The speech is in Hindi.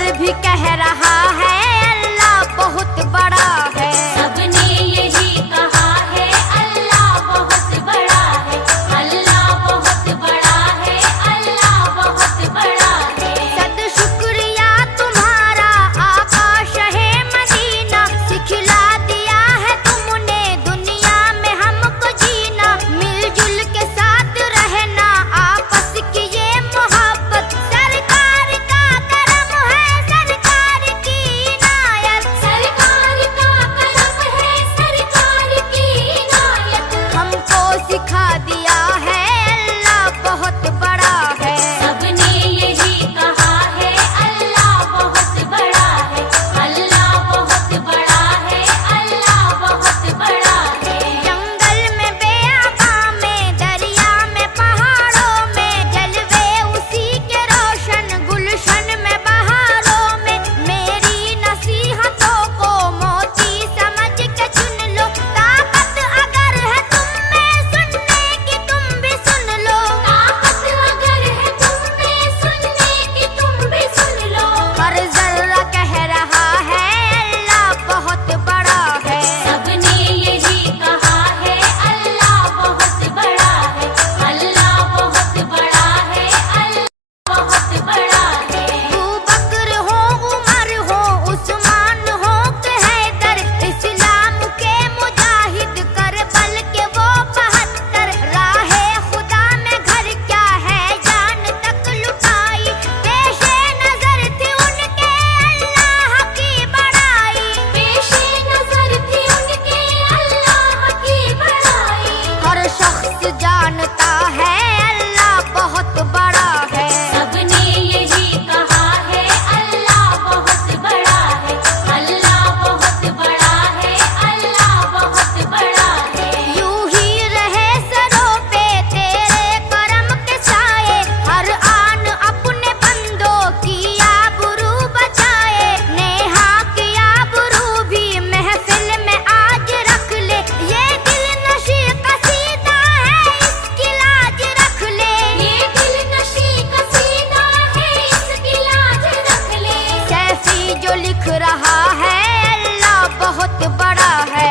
पर भी कह रहा है अल्लाह बहुत बड़ा है। सबने यही कहा है अल्लाह बहुत बड़ा है, अल्लाह बहुत बड़ा है, अल्लाह बहुत बड़ा है। सद शुक्रिया तुम्हारा आका शहे मदीना, सिखला दिया है तुमने दुनिया में हमको जीना। मिलजुल के साथ रहना आपस की ये मोहब्बत, सरकार का करम है, सरकार की इनायत। सरकार का करम है, सरकार की इनायत। हमको सिखा दिया है अल्लाह बहुत बड़ा है। सबने यही कहा है अल्लाह बहुत बड़ा है, अल्लाह बहुत बड़ा है, अल्लाह बहुत बड़ा है। जंगल में बेआबा में, दरिया में पहाड़ों में, जलवे उसी के रोशन गुलशन में बहारों में। मेरी नसीहतों को मोती समझ के चुन लो, ताकत अगर है तुम में सुनने की तुम भी सुन लो। ताकत अगर है तुम में सुनने की तुम भी सुन लो। हर जर्रा कह रहा है अल्लाह बहुत बड़ा है। सबने यही कहा है अल्लाह बहुत बड़ा है, अल्लाह बहुत बड़ा है, अल्लाह बहुत बड़ा है। अबू बकर हो, उमर हो, उस्मान हो के हैदर, इस्लाम के मुजाहिद करबल के वो 72। राहे खुदा में घर क्या है जान तक लुटाई, पेशे नजर थी उनके अल्लाह की बड़ाई। पेशे नजर थी उनके अल्लाह की बड़ाई। हर शख्स जानता है अल्लाह बहुत बड़ा है। सबने यही कहा है अल्लाह बहुत बड़ा है, अल्लाह बहुत बड़ा है, अल्लाह बहुत बड़ा है। यूं ही रहे सरों पे तेरे करम के साए, हर आन अपने बंदों की आबरू बचाए। नेहा की आबरू भी महफिल में आज रख ले, ये दिल नशी कसीदा है इसकी लाज रख ले। ये दिल नशी कसीदा है इसकी लाज रख ले। सैफी जो लिख रहा है अल्लाह बहुत बड़ा है।